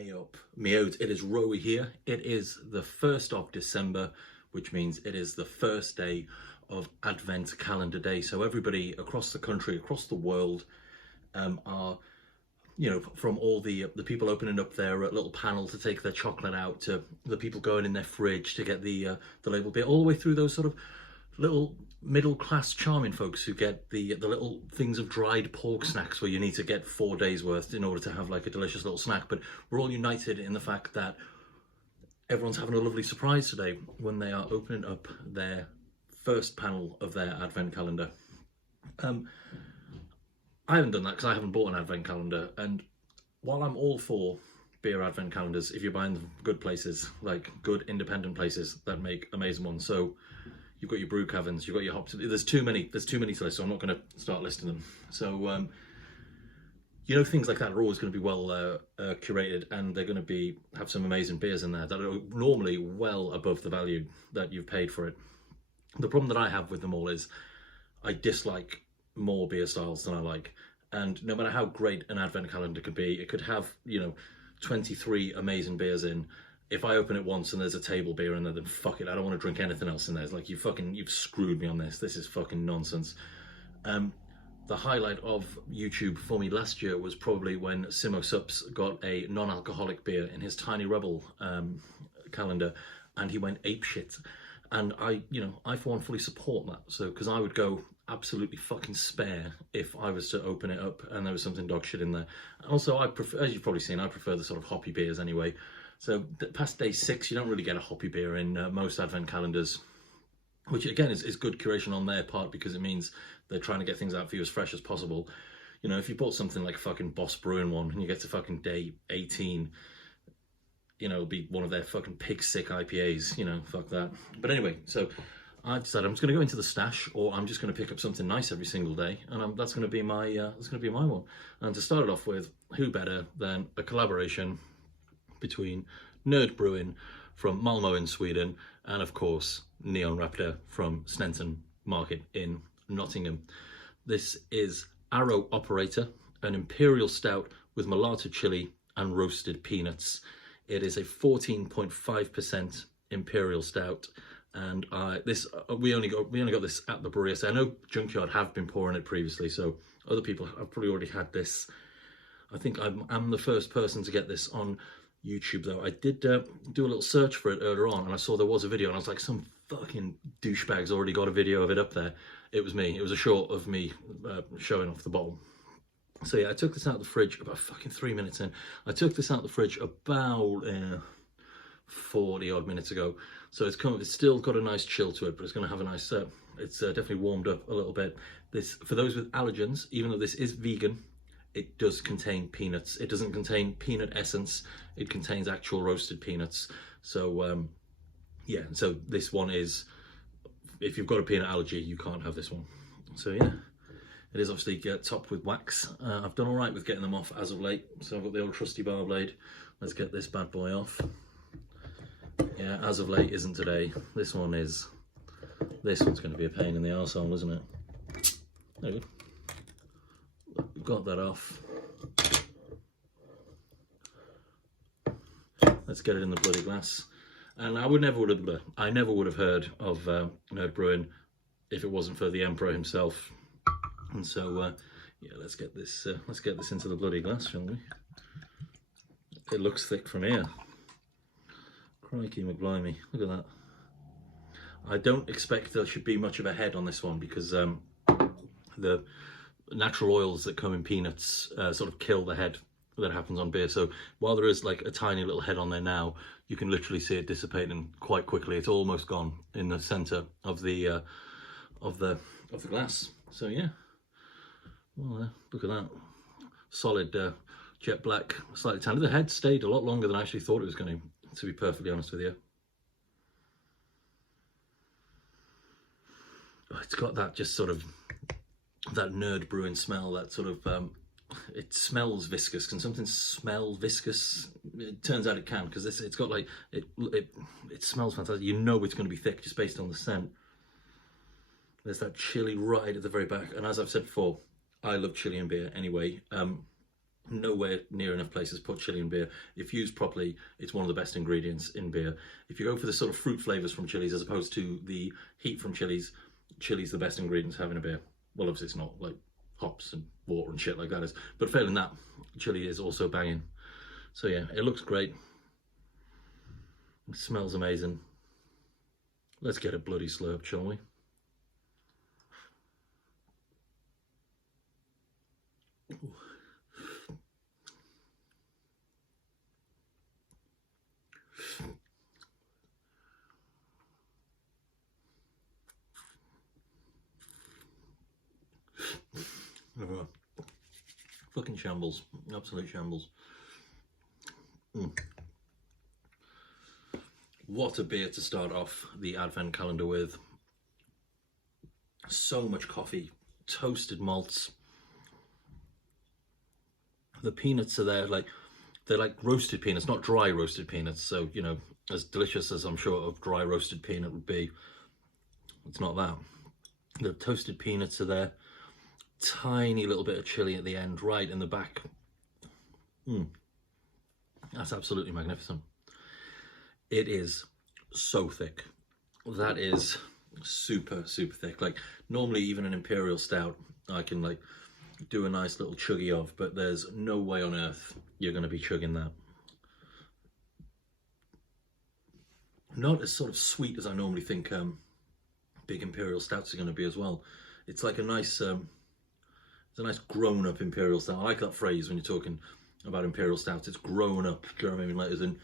Hey up, me out. It is Wroey here. It is the 1st of December, which means it is the first day of Advent calendar day. So everybody across the country, across the world, are, from all the people opening up their little panel to take their chocolate out, to the people going in their fridge to get the label beer, all the way through those sort of little middle class charming folks who get the little things of dried pork snacks where you need to get 4 days worth in order to have like a delicious little snack. But we're all united in the fact that everyone's having a lovely surprise today when they are opening up their first panel of their advent calendar. I haven't done that because I haven't bought an advent calendar, and while I'm all for beer advent calendars, if you're buying them good places, like good independent places that make amazing ones, so you've got your brew caverns, you've got your hops. There's too many to list, so I'm not going to start listing them. So, things like that are always going to be well curated, and they're going to have some amazing beers in there that are normally well above the value that you've paid for it. The problem that I have with them all is I dislike more beer styles than I like. And no matter how great an advent calendar could be, it could have, 23 amazing beers in. If I open it once and there's a table beer in there, then fuck it, I don't want to drink anything else in there. It's like, you've screwed me on this. This is fucking nonsense. The highlight of YouTube for me last year was probably when Simo Sups got a non-alcoholic beer in his Tiny Rebel calendar, and he went apeshit. And I for one fully support that. So, because I would go absolutely fucking spare if I was to open it up and there was something dog shit in there. And also, I prefer, as you've probably seen, I prefer the sort of hoppy beers anyway. So past day 6, you don't really get a hoppy beer in most advent calendars, which again is good curation on their part, because it means they're trying to get things out for you as fresh as possible. If you bought something like fucking Boss Brewing one and you get to fucking day 18, it'll be one of their fucking pig sick IPAs, fuck that. But anyway, so I've decided I'm just going to go into the stash, or I'm just going to pick up something nice every single day, and that's going to be my one. And to start it off with, who better than a collaboration between Nerd Brewing from Malmö in Sweden and of course Neon Raptor from Snenton Market in Nottingham. This is Arrow Operator, an imperial stout with mulatto chili and roasted peanuts. It is a 14.5% imperial stout, and we only got this at the brewery. So I know Junkyard have been pouring it previously, so other people have probably already had this. I think I'm the first person to get this on YouTube, though. I did do a little search for it earlier on, and I saw there was a video, and I was like, some fucking douchebag's already got a video of it up there. It was me. It was a short of me showing off the bottle. So yeah, I took this out of the fridge about fucking 3 minutes in. I took this out of the fridge about 40 odd minutes ago. So it's still got a nice chill to it, but it's going to have a nice, it's definitely warmed up a little bit. This, for those with allergens, even though this is vegan, it does contain peanuts. It doesn't contain peanut essence. It contains actual roasted peanuts. So yeah, so this one is, if you've got a peanut allergy, you can't have this one. So yeah, it is obviously topped with wax. I've done all right with getting them off as of late. So I've got the old trusty bar blade. Let's get this bad boy off. Yeah, as of late isn't today. This one's going to be a pain in the arsehole, isn't it? There we go. Got that off. Let's get it in the bloody glass. And I never would have heard of Nerd Brewing if it wasn't for the Emperor himself. And so yeah, let's get this into the bloody glass, shall we? It looks thick from here. Crikey McBlimey, look at that. I don't expect there should be much of a head on this one, because the natural oils that come in peanuts sort of kill the head that happens on beer. So while there is like a tiny little head on there now, you can literally see it dissipating quite quickly. It's almost gone in the center of the glass. So yeah, well, look at that, solid jet black, slightly tan. The head stayed a lot longer than I actually thought it was going to be perfectly honest with you. It's got that just sort of that Nerd Brewing smell, that sort of it smells viscous. Can something smell viscous? It turns out it can, because it's got like it smells fantastic. It's going to be thick just based on the scent. There's that chili right at the very back, and as I've said before, I love chili in beer anyway. nowhere near enough places put chili in beer. If used properly, it's one of the best ingredients in beer. If you go for the sort of fruit flavours from chilies as opposed to the heat from chilies, chili's the best ingredient to have in a beer. Well, obviously it's not, like hops and water and shit like that is, but failing that, chili is also banging. So yeah, it looks great. It smells amazing. Let's get a bloody slurp, shall we? Ooh. Fucking shambles, absolute shambles. What a beer to start off the advent calendar with. So much coffee, toasted malts. The peanuts are there, like they're like roasted peanuts, not dry roasted peanuts. So, you know, as delicious as I'm sure a dry roasted peanut would be, it's not that. The toasted peanuts are there. Tiny little bit of chili at the end, right in the back. That's absolutely magnificent. It is so thick. That is super, super thick. Like normally even an Imperial Stout, I can like do a nice little chuggy of, but there's no way on earth you're going to be chugging that. Not as sort of sweet as I normally think big Imperial Stouts are going to be as well. It's like a nice, it's a nice grown-up Imperial Stout. I like that phrase when you're talking about Imperial Stouts. It's grown up. Do you know what I mean? Like, as in,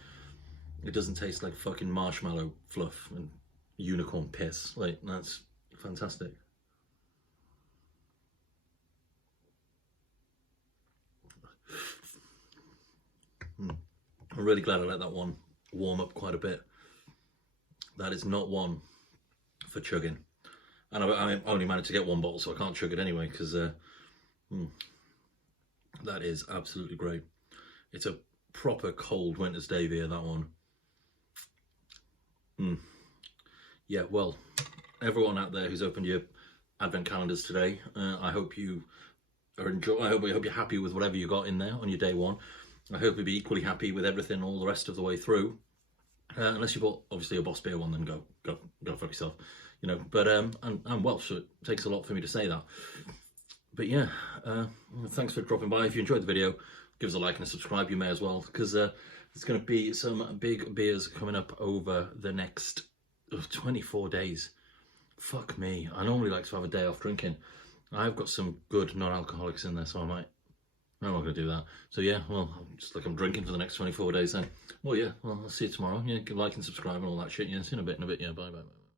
it doesn't taste like fucking marshmallow fluff and unicorn piss. Like, that's fantastic. I'm really glad I let that one warm up quite a bit. That is not one for chugging. And I only managed to get one bottle, so I can't chug it anyway, because that is absolutely great. It's a proper cold winter's day beer, that one. Yeah, well, everyone out there who's opened your advent calendars today, I hope you are I hope you're happy with whatever you got in there on your day one. I hope you'll be equally happy with everything all the rest of the way through. Unless you bought obviously a Boss Beer one, then go fuck yourself, you know. But I'm Welsh, so it takes a lot for me to say that. But yeah, thanks for dropping by. If you enjoyed the video, give us a like and a subscribe. You may as well, because there's going to be some big beers coming up over the next 24 days. Fuck me. I normally like to have a day off drinking. I've got some good non-alcoholics in there, so I'm not going to do that. So yeah, well, just like I'm drinking for the next 24 days then. Well, yeah, well, I'll see you tomorrow. Yeah, like and subscribe and all that shit. Yeah, see you in a bit, yeah, bye.